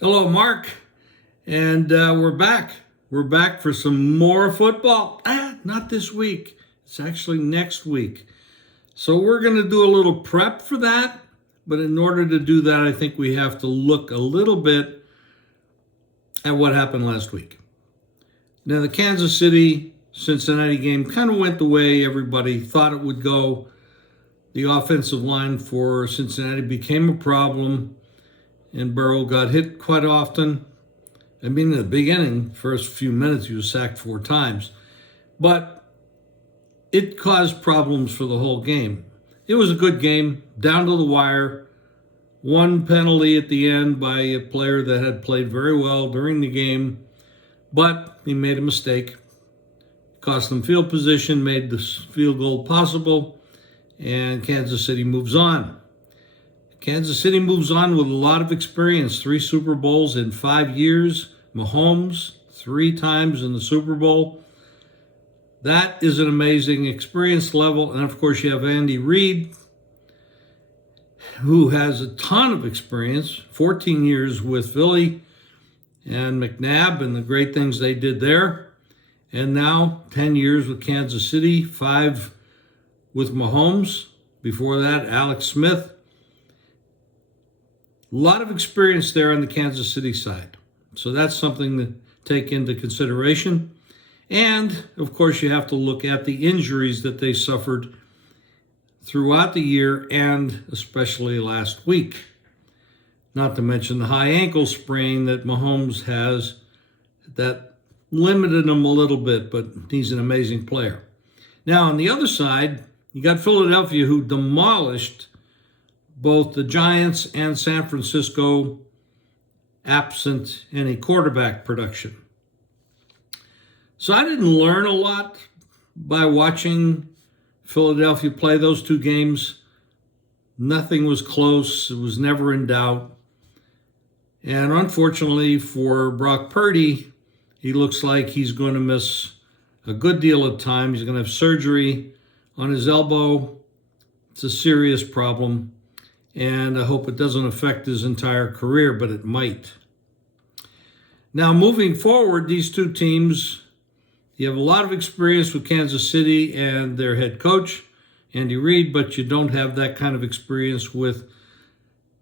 Hello, Mark, and we're back. We're back for some more football. Not this week. It's actually next week. So we're going to do a little prep for that. But in order to do that, I think we have to look a little bit at what happened last week. Now, the Kansas City-Cincinnati game kind of went the way everybody thought it would go. The offensive line for Cincinnati became a problem, and Burrow got hit quite often. I mean, in the beginning, first few minutes, he was sacked 4 times. But it caused problems for the whole game. It was a good game, down to the wire. One penalty at the end by a player that had played very well during the game, but he made a mistake. Cost them field position, made the field goal possible, and Kansas City moves on. Kansas City moves on with a lot of experience. 3 Super Bowls in 5 years. Mahomes, 3 times in the Super Bowl. That is an amazing experience level. And of course, you have Andy Reid, who has a ton of experience, 14 years with Philly and McNabb and the great things they did there. And now 10 years with Kansas City, 5 with Mahomes. Before that, Alex Smith. A lot of experience there on the Kansas City side. So that's something to take into consideration. And, of course, you have to look at the injuries that they suffered throughout the year and especially last week. Not to mention the high ankle sprain that Mahomes has that limited him a little bit, but he's an amazing player. Now, on the other side, you got Philadelphia, who demolished both the Giants and San Francisco, absent any quarterback production. So I didn't learn a lot by watching Philadelphia play those 2 games. Nothing was close. It was never in doubt. And unfortunately for Brock Purdy, he looks like he's going to miss a good deal of time. He's going to have surgery on his elbow. It's a serious problem. And I hope it doesn't affect his entire career, but it might. Now, moving forward, these 2 teams, you have a lot of experience with Kansas City and their head coach, Andy Reid, but you don't have that kind of experience with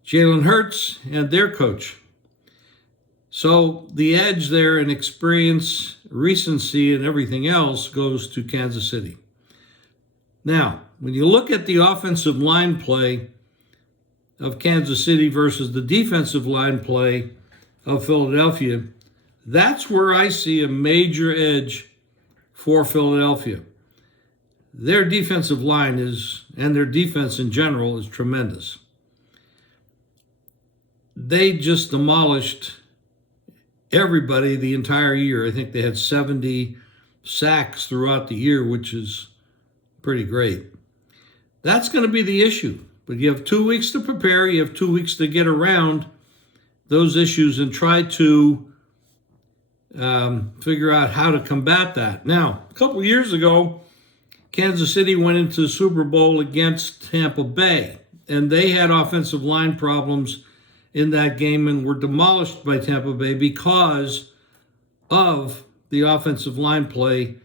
Jalen Hurts and their coach. So the edge there in experience, recency, and everything else goes to Kansas City. Now, when you look at the offensive line play of Kansas City versus the defensive line play of Philadelphia, that's where I see a major edge for Philadelphia. Their defensive line and their defense in general is tremendous. They just demolished everybody the entire year. I think they had 70 sacks throughout the year, which is pretty great. That's going to be the issue. But you have 2 weeks to prepare. You have 2 weeks to get around those issues and try to figure out how to combat that. Now, a couple of years ago, Kansas City went into the Super Bowl against Tampa Bay, and they had offensive line problems in that game and were demolished by Tampa Bay because of the offensive line play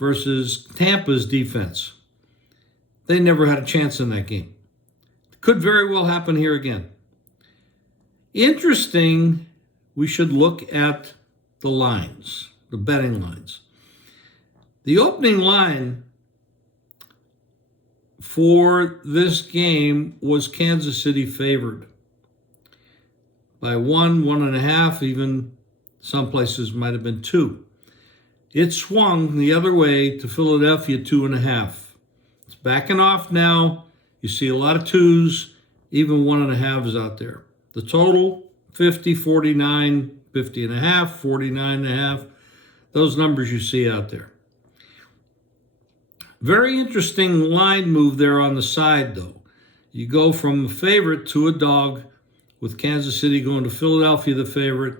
versus Tampa's defense. They never had a chance in that game. Could very well happen here again. Interesting, we should look at the lines, the betting lines. The opening line for this game was Kansas City favored by 1, 1.5, even some places might have been 2. It swung the other way to Philadelphia 2.5. It's backing off now. You see a lot of 2s, even 1.5s out there. The total, 50, 49, 50.5, 49.5. Those numbers you see out there. Very interesting line move there on the side, though. You go from a favorite to a dog, with Kansas City going to Philadelphia, the favorite.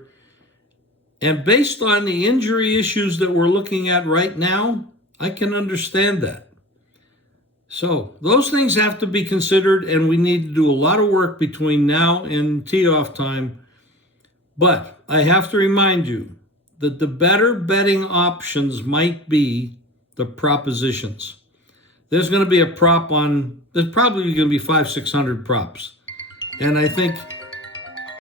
And based on the injury issues that we're looking at right now, I can understand that. So those things have to be considered, and we need to do a lot of work between now and tee-off time. But I have to remind you that the better betting options might be the propositions. There's going to be a prop on, there's probably going to be 500-600 props. And I think